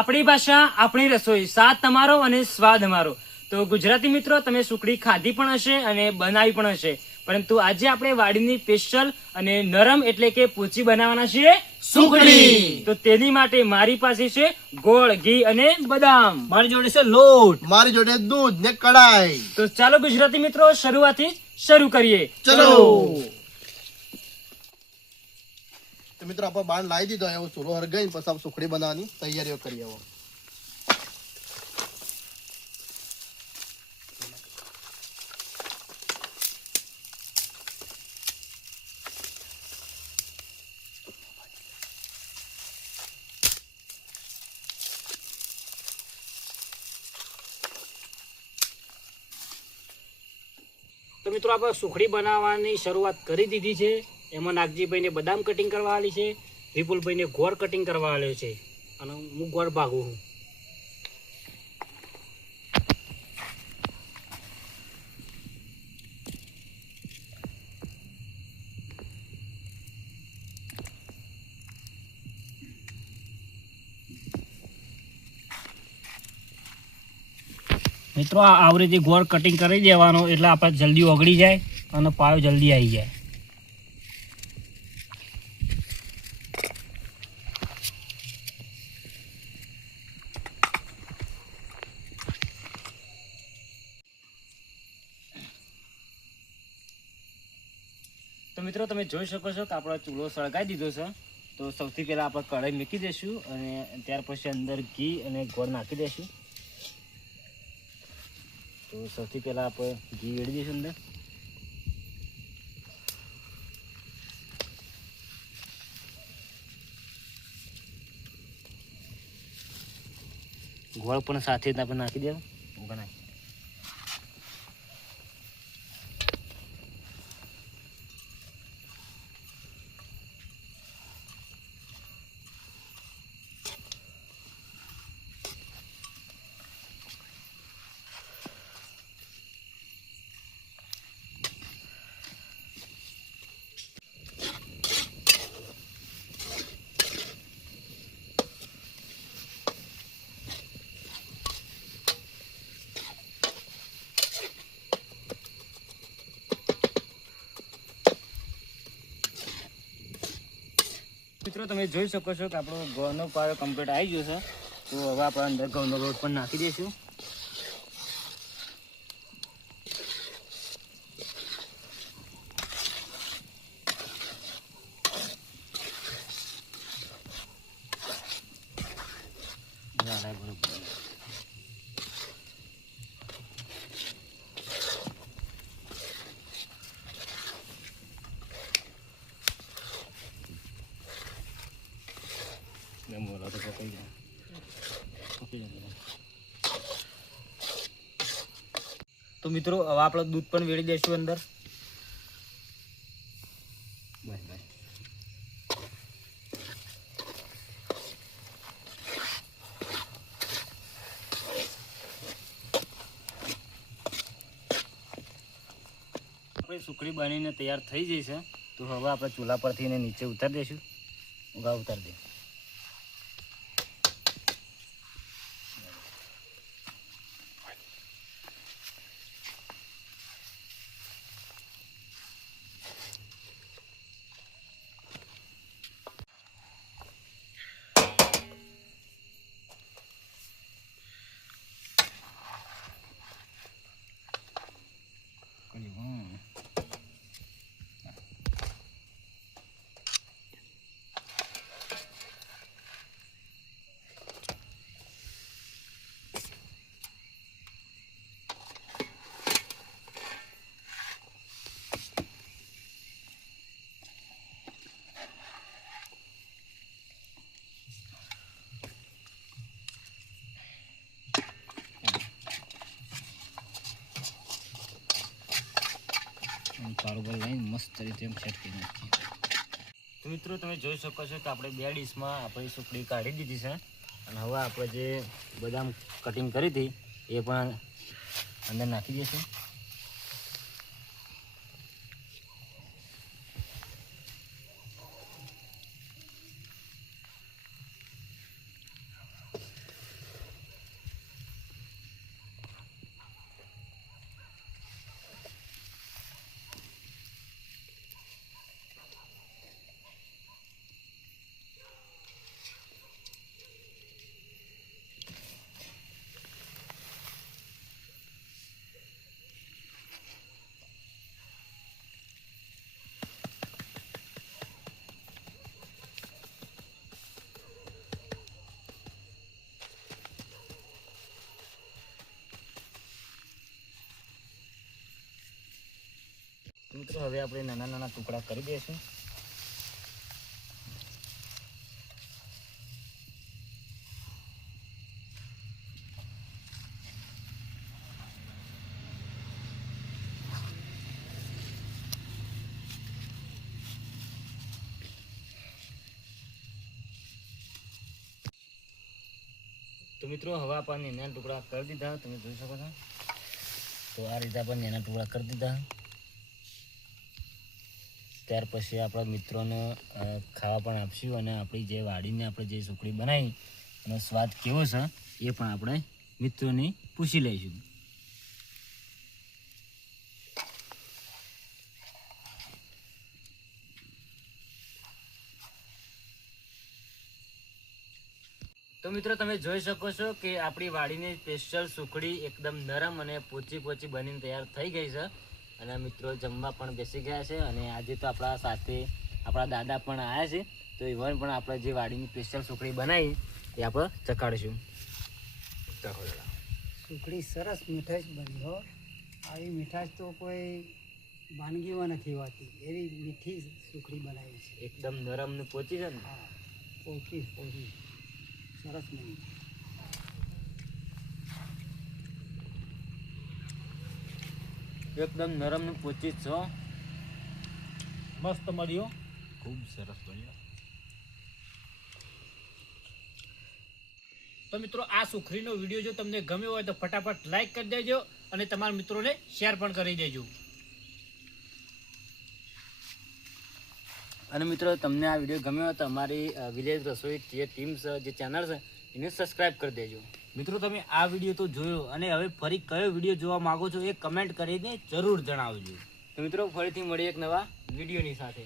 આપણી ભાષા, આપણી રસોઈ, સાથ તમારો અને સ્વાદ અમારો. તો ગુજરાતી મિત્રો, તમે સુખડી ખાધી પણ હશે અને બનાવી પણ હશે, પરંતુ આજે આપણે વાડીની સ્પેશિયલ અને નરમ એટલે કે પોચી બનાવવાના છીએ સુખડી. તો તેની માટે મારી પાસે છે ગોળ, ઘી અને બદામ. મારી જોડે છે લોટ. મારી જોડે દૂધ ને કડાઈ. તો ચાલો ગુજરાતી મિત્રો, શરૂઆતથી શરૂ કરીએ. ચલો. તો મિત્રો આપણે બાણ લાવી દીધો, એવો ચૂલો હરગાઈને પછી આપણે સુખડી બનાવવાની તૈયારીઓ કરી આવો. તો મિત્રો આપણે સુખડી બનાવવાની શરૂઆત કરી દીધી છે. એમાં નાગજીભાઈને બદામ કટિંગ કરવા આલી છે, વિપુલભાઈને ગોળ કટિંગ કરવા આલ્યો છે અને હું ગોળ ભાગું છું. મિત્રો આ રીતે ગોળ કટિંગ કરી દેવાનો એટલે આપણે જલ્દી ઓગળી જાય અને પાયો જલ્દી આવી જાય. તો મિત્રો તમે જોઈ શકો છો કે આપણો ચૂલો સળગાવી દીધો છે. તો સૌથી પહેલા આપણે કઢાઈ મૂકી દઈશું અને ત્યાર પછી અંદર ઘી અને ગોળ નાખી દઈશું. તો સૌથી પહેલા આપણે ઘી રેડી દઈશું અંદર. ગોળ પણ સાથે જ આપણે નાખી દેવું. બનાવી મિત્રો તમે જોઈ શકો છો કે આપણો ઘઉંનો પાયો કમ્પ્લીટ આવી ગયો છે. તો હવે આપણે અંદર ઘઉંનો લોટ પણ નાખી દઈશું. તો મિત્રો હવે આપણે દૂધ પણ વેડી દઈશું અંદર. આપણી સુખડી બનીને તૈયાર થઈ જઈ છે. તો હવે આપણે ચૂલા પરથી એને નીચે ઉતારી દઈશું. ઉતારી દઈશું. બરોબર લાઈન મસ્ત રીતે એમ સેટ કરી નાખીએ. તો મિત્રો તમે જોઈ શકો છો કે આપણે બે ડીશમાં આપણી સુખડી કાઢી દીધી છે અને હવે આપણે જે બદામ કટિંગ કરી હતી એ પણ અંદર નાખી દઈશું. મિત્રો હવે આપણે નાના નાના ટુકડા કરી દઈશું. તો મિત્રો હવે આપણને નાના ટુકડા કરી દીધા, તમે જોઈ શકો છો. તો આ રીતે આપણને નાના ટુકડા કરી દીધા. ત્યાર પછી આપણા મિત્રોને ખાવા પણ આપશું અને આપણી જે વાડીને આપણે જે સુખડી બનાવી એનો સ્વાદ કેવો છે એ પણ આપણે મિત્રોને પૂછી લઈશું. તો મિત્રો તમે જોઈ શકો છો કે આપણી વાડીની સ્પેશિયલ સુખડી એકદમ નરમ અને પોચી બનીને તૈયાર થઈ ગઈ છે. અને મિત્રો જમવા પણ બેસી ગયા છે. અને આજે તો આપણા સાથે આપણા દાદા પણ આવ્યા છે, તો ઇવન પણ આપણે જે વાડીની સ્પેશિયલ સુખડી બનાવી એ આપણે ચખાડીશું. ચાખો દાદા. સુખડી સરસ મીઠાશ બની હો. આવી મીઠાશ તો કોઈ વાનગીમાં નથી હોતી, એવી મીઠી સુખડી બનાવી છે. એકદમ નરમ ને પોચી છે ને. હા, પોચી સરસ બની. એકદમ નરમ ને પોચી જ છો. મસ્ત મળ્યો, ખૂબ સરસ બન્યો. તો મિત્રો આ સુખડીનો વિડીયો જો તમને ગમ્યો હોય તો ફટાફટ લાઈક કરી દેજો અને તમારા મિત્રોને શેર પણ કરી દેજો. અને મિત્રો તમને આ વિડીયો ગમ્યો હોય તો અમારી વિલેજ રસોઈ જે ટીમ છે, જે ચેનલ છે એને સબસ્ક્રાઈબ કરી દેજો. મિત્રો તમે આ વિડીયો તો જોયો અને હવે ફરી કયો વિડીયો જોવા માંગો છો એ કમેન્ટ કરીને જરૂર જણાવજો. તો મિત્રો ફરીથી મળીએ એક નવા વિડીયોની સાથે.